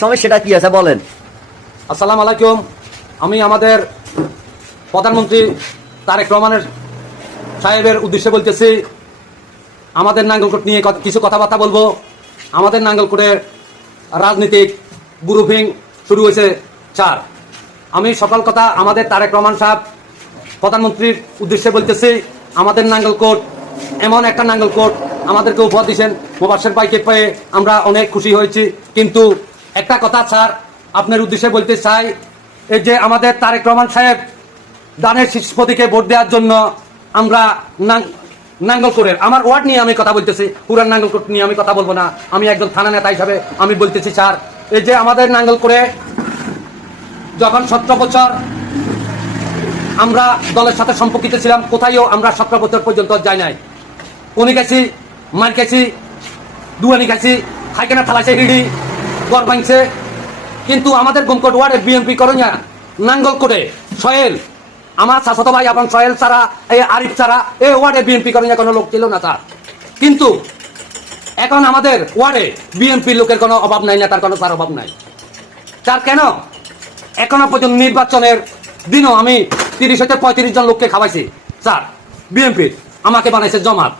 সঙ্গে সেটা কি আছে বলেন। আসসালামু আলাইকুম। আমি আমাদের প্রধানমন্ত্রী তারেক রহমানের সাহেবের উদ্দেশ্যে বলতেছি, আমাদের নাঙ্গলকোট নিয়ে কিছু কথাবার্তা বলবো। আমাদের নাঙ্গলকোটের রাজনীতিক গ্রুপিং শুরু হয়েছে চার। আমি সকল কথা আমাদের তারেক রহমান সাহেব প্রধানমন্ত্রীর উদ্দেশ্যে বলতেছি, আমাদের নাঙ্গলকোট এমন একটা নাঙ্গলকোট আমাদেরকে উপহার দিয়েছেন। মোবাশ্বের ভাইকে পেয়ে আমরা অনেক খুশি হয়েছি। কিন্তু একটা কথা স্যার, আপনার উদ্দেশ্যে বলতে চাই, এই যে আমাদের তারেক রহমান সাহেব দানের শীর্ষ প্রতীকে ভোট দেওয়ার জন্য আমরা নাঙ্গলকোটের আমার ওয়ার্ড নিয়ে আমি কথা বলতেছি, পুরান নাঙ্গলকোট নিয়ে আমি কথা বলবো না। আমি একজন থানা নেতা হিসাবে আমি বলতেছি স্যার, এই যে আমাদের নাঙ্গলকোটে যখন 17 বছর আমরা দলের সাথে সম্পর্কিত ছিলাম, কোথায়ও আমরা 17 বছর পর্যন্ত যাই নাই। কোনি গেছি, মার গেছি, দুয়ানি গেছি, হাইকেনা থালাইছে, হিড়ি গড় ভাঙছে। কিন্তু আমাদের গুমকোট ওয়ার্ডে বিএনপি করে না। নাঙ্গলকোটে সোহেল, আমার চাচাতো ভাই এবং সোহেল ছাড়া, এই আরিফ ছাড়া এই ওয়ার্ডে বিএনপি করে না কোনো লোক ছিল না স্যার। কিন্তু এখন আমাদের ওয়ার্ডে বিএনপি লোকের কোনো অভাব নাই, না তার কোনো তার অভাব নাই স্যার। কেন এখনো পর্যন্ত নির্বাচনের দিনও আমি 30 থেকে 35 জন লোককে খাওয়াইছি স্যার। বিএনপি আমাকে বানাইছে জমাত,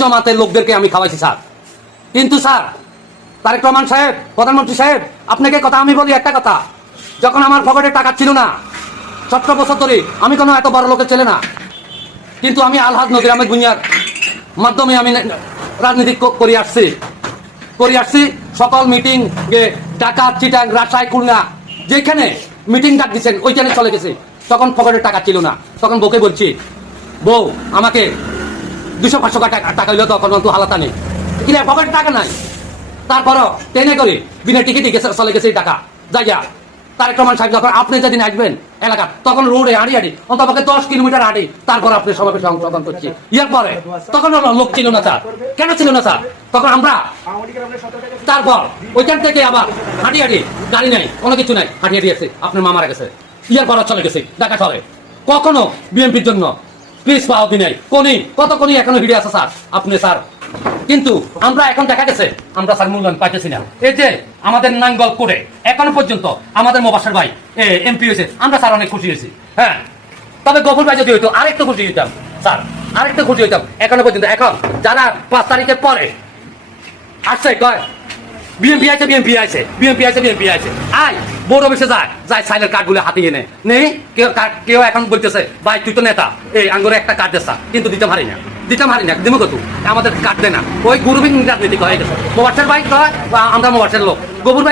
জমাতের লোকদেরকে আমি খাওয়াইছি স্যার। কিন্তু স্যার তারেক রহমান সাহেব, প্রধানমন্ত্রী সাহেব, আপনাকে কথা আমি বলি একটা কথা, যখন আমার পকেটে টাকা ছিল না 17 বছর ধরে, আমি কোনো এত বড় লোকের ছেলে না, কিন্তু আমি আলহাজ নদীর আহমেদ বুনিয়ার মাধ্যমে আমি রাজনীতি করে আসছি। সকল মিটিং ঢাকা, চিটাং, রাজশাহী, খুলনা যেখানে মিটিং ডাক দিচ্ছেন ওইখানে চলে গেছে। তখন পকেটে টাকা ছিল না, তখন বউকে বলছি, বউ আমাকে 200-500 টাকা হইলো, তখন তো হালাতা নেই, কিনা পকেটে টাকা নাই। তারপরও ট্রেনে করে বিনা টিকিটে চলে গেছে টাকা জায়গা। তারেক রহমান সাহেব যখন আপনি যেদিন আসবেন এলাকা, তখন রোডে হাঁটি অন্তত 10 কিলোমিটার হাঁটি, তারপর আপনি সমাবেশে অংশগ্রহণ করছি। ইয়ার পরে তখন লোক ছিল না স্যার। কেন ছিল না স্যার? তখন আমরা তারপর ওইখান থেকে আবার হাঁটি গাড়ি নাই, কোনো কিছু নাই, হাঁটি আসছে। আপনার মা মারা গেছে, ইয়ার পর চলে গেছে ঢাকা শহরে। কখনো বিএনপির জন্য প্লিজ পাওয়া নাই। কত কোনি এখনো ভিডিও আছে স্যার আপনি স্যার। কিন্তু আমরা এখন দেখা গেছে আমরা স্যার মূল্যায়ন পাইতেছি না। এই যে আমাদের নাঙ্গলকোটে এখনো পর্যন্ত আমাদের মোবাশ্বের ভাই এমপি হয়েছে, আমরা স্যার অনেক খুশি হয়েছি। হ্যাঁ, তবে গফুর ভাই যদি হইতো আরেকটু খুশি হইতাম স্যার, আরেকটু খুশি হইতাম। এখনো পর্যন্ত এখন যারা 5 তারিখের পরে আসছে, কয় বিএনপি আছে, আয় বড় অফিসে যায় সাইলের কার্ড গুলো হাতিয়ে নেই। কেউ এখন বলতেছে, ভাই তুই তো নেতা, এই আঙ্গুরে একটা কার্ড দেছা, কিন্তু দিতে পারি না দিমু কত, আমাদের কার্ড দেয় না। ওই গ্রুপিং রাজনীতি হয়ে গেছে। মোবাশ্বের ভাই কয় আমরা মোবাশ্বের লোক, গফুর ভাই